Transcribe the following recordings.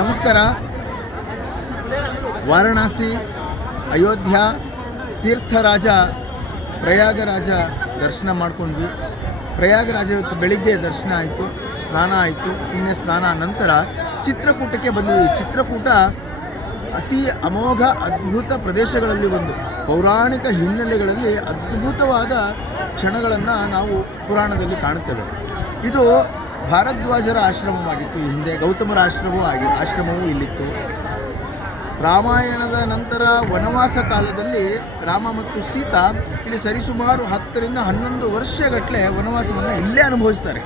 ನಮಸ್ಕಾರ. ವಾರಣಾಸಿ, ಅಯೋಧ್ಯ, ತೀರ್ಥರಾಜ, ಪ್ರಯಾಗರಾಜ ದರ್ಶನ ಮಾಡ್ಕೊಂಡ್ವಿ. ಪ್ರಯಾಗರಾಜ ಇವತ್ತು ಬೆಳಿಗ್ಗೆ ದರ್ಶನ ಆಯಿತು, ಸ್ನಾನ ಆಯಿತು, ಪುಣ್ಯ ಸ್ನಾನ ನಂತರ ಚಿತ್ರಕೂಟಕ್ಕೆ ಬಂದಿದ್ವಿ. ಚಿತ್ರಕೂಟ ಅತಿ ಅಮೋಘ ಅದ್ಭುತ ಪ್ರದೇಶಗಳಲ್ಲಿ ಒಂದು, ಪೌರಾಣಿಕ ಹಿನ್ನೆಲೆಗಳಲ್ಲಿ ಅದ್ಭುತವಾದ ಕ್ಷಣಗಳನ್ನು ನಾವು ಪುರಾಣದಲ್ಲಿ ಕಾಣುತ್ತೇವೆ. ಇದು ಭಾರದ್ವಾಜರ ಆಶ್ರಮವಾಗಿತ್ತು. ಈ ಹಿಂದೆ ಗೌತಮರ ಆಶ್ರಮವೂ ಇಲ್ಲಿತ್ತು. ರಾಮಾಯಣದ ನಂತರ ವನವಾಸ ಕಾಲದಲ್ಲಿ ರಾಮ ಮತ್ತು ಸೀತಾ ಇಲ್ಲಿ ಸರಿಸುಮಾರು 10 ರಿಂದ 11 ವರ್ಷಗಟ್ಟಲೆ ವನವಾಸವನ್ನು ಇಲ್ಲೇ ಅನುಭವಿಸ್ತಾರೆ.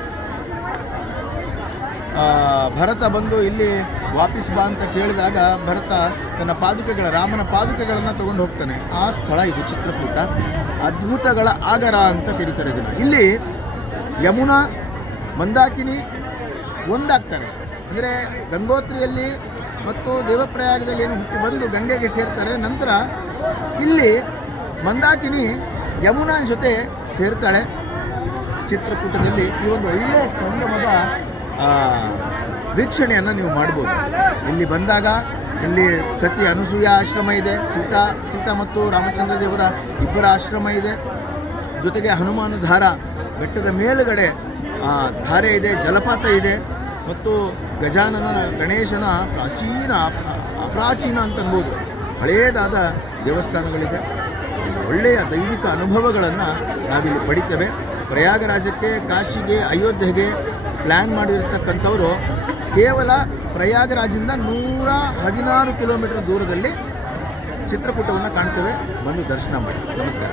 ಭರತ ಬಂದು ಇಲ್ಲಿ ವಾಪಸ್ ಬಾ ಅಂತ ಕೇಳಿದಾಗ ಭರತ ತನ್ನ ರಾಮನ ಪಾದುಕೆಗಳನ್ನು ತಗೊಂಡು ಹೋಗ್ತಾನೆ. ಆ ಸ್ಥಳ ಇದು ಚಿತ್ರಕೂಟ. ಅದ್ಭುತಗಳ ಆಗರ ಅಂತ ಕರೀತಾರೆ ಇದನ್ನು. ಇಲ್ಲಿ ಯಮುನಾ, ಮಂದಾಕಿನಿ ಒಂದಾಗ್ತಾರೆ. ಅಂದರೆ ಗಂಗೋತ್ರಿಯಲ್ಲಿ ಮತ್ತು ದೇವಪ್ರಯಾಗದಲ್ಲಿ ಏನು ಹುಟ್ಟಿ ಬಂದು ಗಂಗೆಗೆ ಸೇರ್ತಾರೆ. ನಂತರ ಇಲ್ಲಿ ಮಂದಾಕಿನಿ ಯಮುನಾ ಜೊತೆ ಸೇರ್ತಾಳೆ. ಚಿತ್ರಕೂಟದಲ್ಲಿ ಈ ಒಂದು ಒಳ್ಳೆಯ ಸಂಗಮದ ವೀಕ್ಷಣೆಯನ್ನು ನೀವು ಮಾಡ್ಬೋದು. ಇಲ್ಲಿ ಬಂದಾಗ ಇಲ್ಲಿ ಸತಿ ಅನಸೂಯ ಆಶ್ರಮ ಇದೆ, ಸೀತಾ ಮತ್ತು ರಾಮಚಂದ್ರ ದೇವರ ಇಬ್ಬರ ಆಶ್ರಮ ಇದೆ. ಜೊತೆಗೆ ಹನುಮಾನ ಧಾರ, ಬೆಟ್ಟದ ಮೇಲುಗಡೆ ಧಾರೆ ಇದೆ, ಜಲಪಾತ ಇದೆ ಮತ್ತು ಗಣೇಶನ ಅಪ್ರಾಚೀನ ಅಂತ ಅನ್ಬೋದು ಹಳೆಯದಾದ ದೇವಸ್ಥಾನಗಳಿದೆ. ಒಳ್ಳೆಯ ದೈವಿಕ ಅನುಭವಗಳನ್ನು ನಾವಿಲ್ಲಿ ಪಡಿತೇವೆ. ಪ್ರಯಾಗರಾಜಕ್ಕೆ, ಕಾಶಿಗೆ, ಅಯೋಧ್ಯೆಗೆ ಪ್ಲ್ಯಾನ್ ಮಾಡಿರ್ತಕ್ಕಂಥವರು ಕೇವಲ ಪ್ರಯಾಗರಾಜಿಂದ 116 ಕಿಲೋಮೀಟರ್ ದೂರದಲ್ಲಿ ಚಿತ್ರಕೂಟವನ್ನು ಕಾಣ್ತೇವೆ. ಬಂದು ದರ್ಶನ ಮಾಡಿ. ನಮಸ್ಕಾರ.